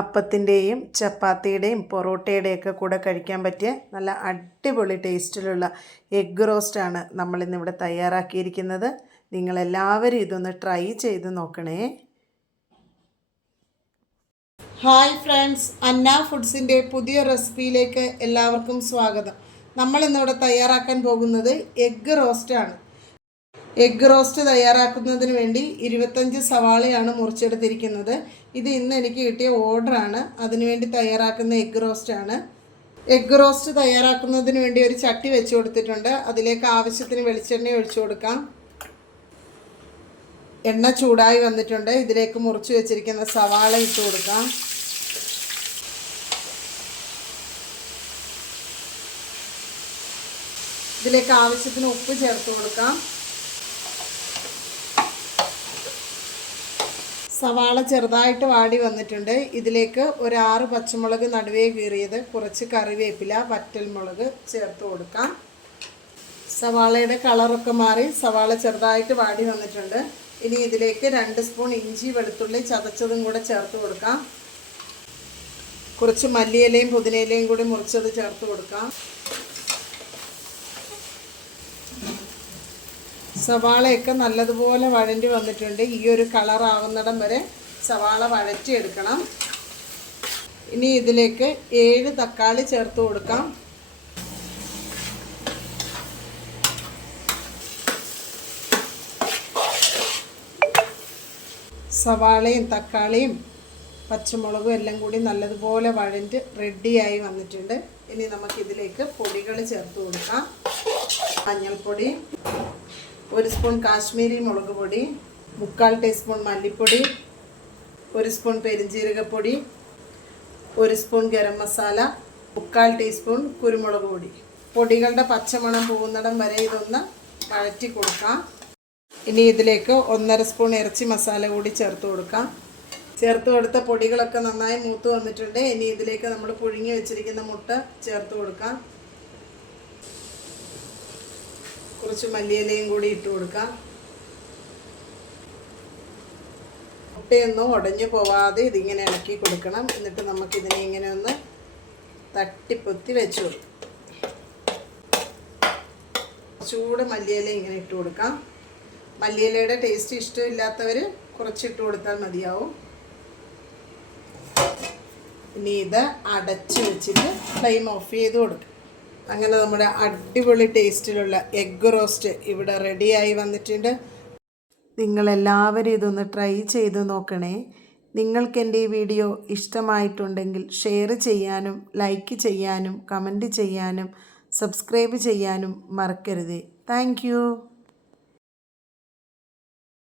അപ്പത്തിന്റെയും ചപ്പാത്തിയുടെയും പൊറോട്ടയുടെയൊക്കെ കൂടെ കഴിക്കാൻ പറ്റിയ നല്ല അടിപൊളി ടേസ്റ്റിലുള്ള എഗ്ഗ് റോസ്റ്റാണ് നമ്മളിന്നിവിടെ തയ്യാറാക്കിയിരിക്കുന്നത്. നിങ്ങളെല്ലാവരും ഇതൊന്ന് ട്രൈ ചെയ്ത് നോക്കണേ. ഹായ് ഫ്രണ്ട്സ് അന്ന ഫുഡ്സിന്റെ പുതിയ റെസിപ്പിയിലേക്ക് എല്ലാവർക്കും സ്വാഗതം. നമ്മളിന്നിവിടെ തയ്യാറാക്കാൻ പോകുന്നത് എഗ്ഗ് റോസ്റ്റാണ്. എഗ്ഗ് റോസ്റ്റ് തയ്യാറാക്കുന്നതിന് വേണ്ടി ഇരുപത്തഞ്ച് സവാളയാണ് മുറിച്ചെടുത്തിരിക്കുന്നത്. ഇത് ഇന്ന് എനിക്ക് കിട്ടിയ ഓർഡറാണ് അതിനുവേണ്ടി തയ്യാറാക്കുന്ന എഗ്ഗ് റോസ്റ്റാണ് എഗ്ഗ് റോസ്റ്റ് തയ്യാറാക്കുന്നതിന് വേണ്ടി ഒരു ചട്ടി വെച്ച് കൊടുത്തിട്ടുണ്ട്. അതിലേക്ക് ആവശ്യത്തിന് വെളിച്ചെണ്ണ ഒഴിച്ചു കൊടുക്കാം. എണ്ണ ചൂടായി വന്നിട്ടുണ്ട്. ഇതിലേക്ക് മുറിച്ച് വെച്ചിരിക്കുന്ന സവാള ഇട്ട് കൊടുക്കാം. ഇതിലേക്ക് ആവശ്യത്തിന് ഉപ്പ് ചേർത്ത് കൊടുക്കാം. സവാള ചെറുതായിട്ട് വാടി വന്നിട്ടുണ്ട്. ഇതിലേക്ക് ഒരു ആറ് പച്ചമുളക് നടുവേ കീറിയത് കുറച്ച് കറിവേപ്പില വറ്റൽമുളക് ചേർത്ത് കൊടുക്കാം. സവാളയുടെ കളറൊക്കെ മാറി സവാള ചെറുതായിട്ട് വാടി വന്നിട്ടുണ്ട്. ഇനി ഇതിലേക്ക് രണ്ട് സ്പൂൺ ഇഞ്ചി വെളുത്തുള്ളി ചതച്ചതും കൂടെ ചേർത്ത് കൊടുക്കാം. കുറച്ച് മല്ലിയിലയും പുതിനയിലയും കൂടി മുറിച്ചത് ചേർത്ത് കൊടുക്കാം. സവാളയൊക്കെ നല്ലതുപോലെ വഴണ്ടി വന്നിട്ടുണ്ട്. ഈ ഒരു കളർ ആവുന്നിടം വരെ സവാള വഴറ്റിയെടുക്കണം. ഇനി ഇതിലേക്ക് ഏഴ് തക്കാളി ചേർത്ത് കൊടുക്കാം. സവാളയും തക്കാളിയും പച്ചമുളകും എല്ലാം കൂടി നല്ലതുപോലെ വഴണ്ട് റെഡിയായി വന്നിട്ടുണ്ട്. ഇനി നമുക്കിതിലേക്ക് പൊടികൾ ചേർത്ത് കൊടുക്കാം. മഞ്ഞൾപ്പൊടി. ഒരു സ്പൂൺ കാശ്മീരി മുളക് പൊടി മുക്കാൽ ടീസ്പൂൺ മല്ലിപ്പൊടി ഒരു സ്പൂൺ പെരിഞ്ജീരകപ്പൊടി ഒരു സ്പൂൺ ഗരം മസാല മുക്കാൽ ടീസ്പൂൺ കുരുമുളക് പൊടി. പൊടികളുടെ പച്ചമണം പോകുന്നിടം വരെ ഇതൊന്ന് വഴറ്റി കൊടുക്കാം. ഇനി ഇതിലേക്ക് ഒന്നര സ്പൂൺ ഇറച്ചി മസാല കൂടി ചേർത്ത് കൊടുക്കാം. ചേർത്ത് കൊടുത്ത പൊടികളൊക്കെ നന്നായി മൂത്ത് വന്നിട്ടുണ്ട്. ഇനി ഇതിലേക്ക് നമ്മൾ പുഴുങ്ങി വെച്ചിരിക്കുന്ന മുട്ട ചേർത്ത് കൊടുക്കാം. കുറച്ച് മല്ലിയിലയും കൂടി ഇട്ട് കൊടുക്കാം. മുട്ടയൊന്നും ഉടഞ്ഞു പോവാതെ ഇതിങ്ങനെ ഇളക്കി കൊടുക്കണം. എന്നിട്ട് നമുക്കിതിനെ ഇങ്ങനെ ഒന്ന് തട്ടിപ്പൊത്തി വെച്ച്. കൊടുക്കാം ചൂട് മല്ലിയില ഇങ്ങനെ ഇട്ട് കൊടുക്കാം. മല്ലിയിലയുടെ ടേസ്റ്റ് ഇഷ്ടമില്ലാത്തവർ കുറച്ചിട്ട് കൊടുത്താൽ മതിയാവും. ഇനി ഇത് അടച്ച് വെച്ചിട്ട് ഫ്ലെയിം ഓഫ് ചെയ്ത് കൊടുക്കും. അങ്ങനെ നമ്മുടെ അടിപൊളി ടേസ്റ്റിലുള്ള എഗ്ഗ് റോസ്റ്റ് ഇവിടെ റെഡിയായി വന്നിട്ടുണ്ട്. നിങ്ങളെല്ലാവരും ഇതൊന്ന് ട്രൈ ചെയ്ത് നോക്കണേ. നിങ്ങൾക്ക് എന്റെ ഈ വീഡിയോ ഇഷ്ടമായിട്ടുണ്ടെങ്കിൽ ഷെയർ ചെയ്യാനും ലൈക്ക് ചെയ്യാനും കമന്റ് ചെയ്യാനും സബ്സ്ക്രൈബ് ചെയ്യാനും മറക്കരുത്. താങ്ക്